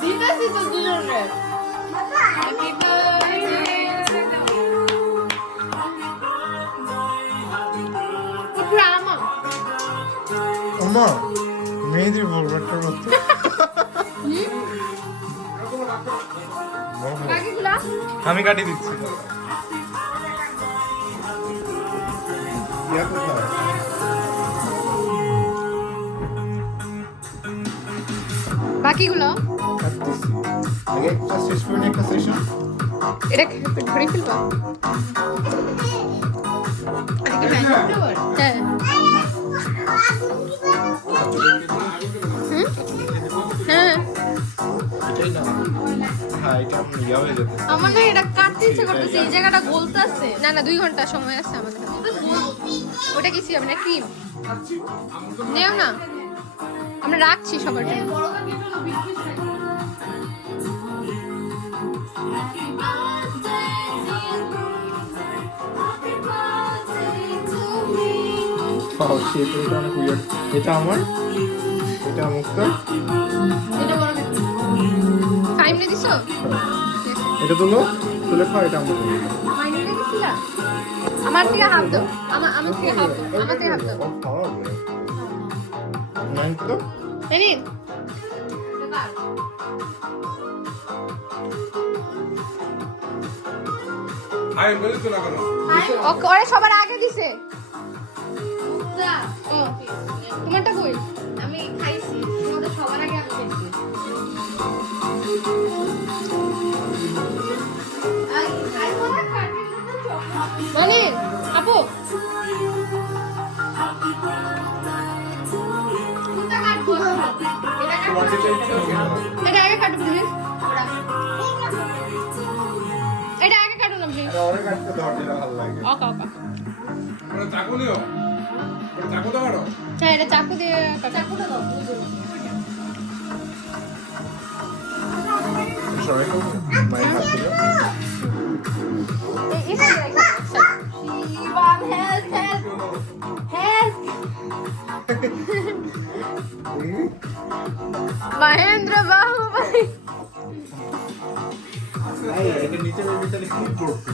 দিতেছি তো দুজনের আম্মা মেহেদির বলবারটার মতো আমি কাটি দিচ্ছি বাকিগুলো আগে একটা শেষ করে নিই একটা সেশন এটা ধরে ফেলবা হ্যাঁ হ্যাঁ হ্যাঁ এটা ইয়া হয়ে যেতে আমার না এটা কাটতে ইচ্ছে করতেছে এই জায়গাটা গলতেছে না না 2 ঘন্টা সময় আছে আমাদের ওটা কিছু হবে না ক্রিম নেও না আমরা রাখছি সবার জন্য এটা অনেক উইয়ার্ড এটা আমার এটা মুক্তা এটা বড় টাইম নে দিছো এটা তুলে খাও এটা আমার মাইনে দিছিলা আমার থেকে হাত দাও আমার থেকে হাত দাও আমার থেকে হাত দাও নাইন তো এনিন আয় বলেছ না কেন ওরে সবার আগে দিছে তোমারটা কই আমি খাইছি তোমাদের সবার আগে আমি খাইছি মানে আপু এটা আগে কাটো প্লিজ এটা আগে কাটো না প্লিজ ওরে কাটতে ধর যেটা ভালো লাগে ওকে ওকে ওরা চাকু নিও ওরা চাকু দাও আরো হ্যাঁ এটা চাকু দিয়ে চাকুটা দাও সবাই মাই হাত দিল महेंद्र बाहुबली এটা নিচে ভিতরে কি করতে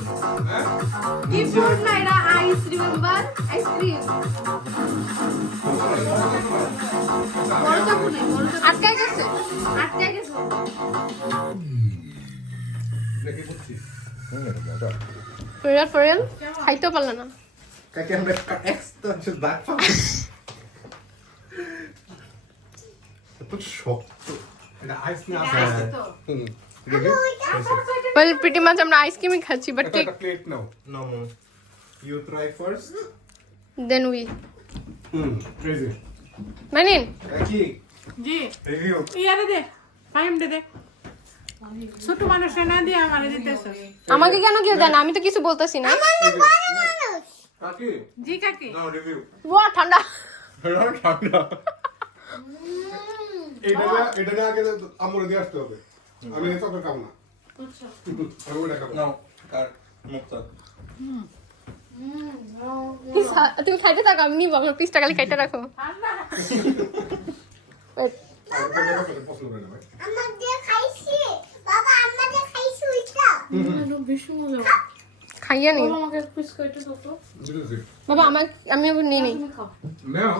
কি ফুড না এটা আইস রিমেম্বার আইসক্রিম বড় চাকু নেই বড় চাকু আটকাই গেছে দেখি বুঝছি ফরেল খাইতে পারলা না কাকে আমরা এক্সট্রা ব্যাক পাবো এত শক্ত এটা আইস না আছে দেখি well pretty much আমরা আইসক্রিমই খাচ্ছি বাট একটা প্লেট নাও No, you try first. then we crazy মানিন Aki, জি review. ইয়ারে দে ফাইম দে দে ছোট মানুষ না দিয়ে আমারে দিতেছ আমাকে কেন কেউ দেয় না আমি তো কিছু বলতেছি না কাকি জি কাকি No, review. ওয়া ঠান্ডা ঠান্ডা এটা আগে আমরে দিয়ে আসতে হবে আমি এই চকলেট খাবো না আমি ওটা খাবো নাও আর মুক্তা তুমি খাইতে থাকো আমি নিব আমার পিসটা খালি খাইতে রাখো Wait, পছন্দ করে না ভাই আমাদের খাইছি বাবা আমাদের খাইছি ওইটা বেশি মজা খাইয়া নি আমাকে পিস কইতে দাও তো বুঝেছি বাবা আমি আবার নিই নি নাও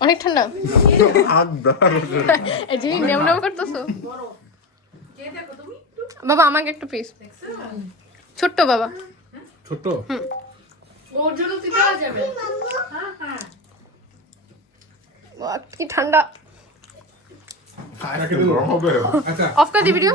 অনেক ঠান্ডা হাত দাও এই যে নেম নেম করতেছো কে দেখো তুমি বাবা আমাকে একটু পিস ছোট্ট বাবা ছোট ওর জন্য তুই দেওয়া যাবে হ্যাঁ বাহ, কি ঠান্ডা গরম হবে আচ্ছা অফ করে দি ভিডিও